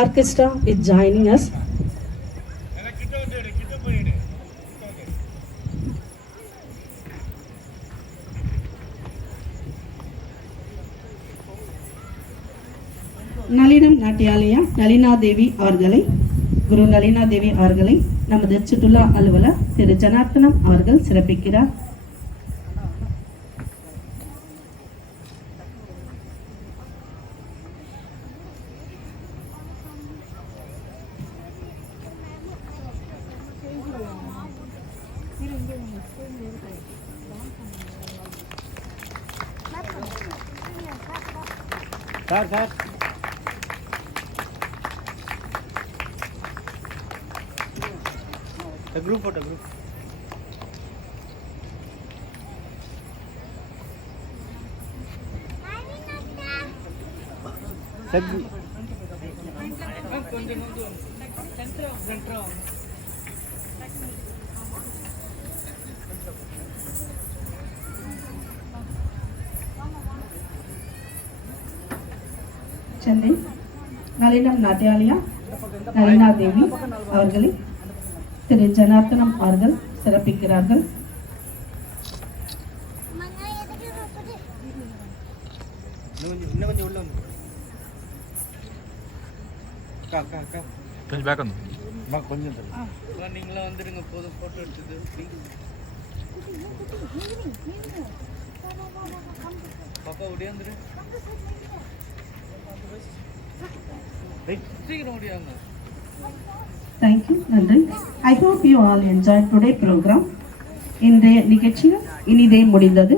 orchestra is joining us. நளினம் நாட்டியாலயா நளினா தேவி அவர்களை குரு நளினா தேவி அவர்களை நமது சுற்றுலா அலுவலர் திரு ஜனார்த்தனம் அவர்கள் சிறப்பிக்கிறார். Sir group photo group Chennai Nalinam Natyalaya Nalina தேவி அவர்களை திரு ஜனார்த்தனம் அவர்கள் சிறப்பிக்கிறார்கள். நீங்களா வந்துடுங்க போதும் போட்டோ எடுத்தது பாப்பா ஓடியாந்துரு சீக்கிரம் ஓடியாங்க. Thank you, நன்றி. I hope you all enjoyed today program. இன்றைய நிகழ்ச்சி இனிதே முடிந்தது.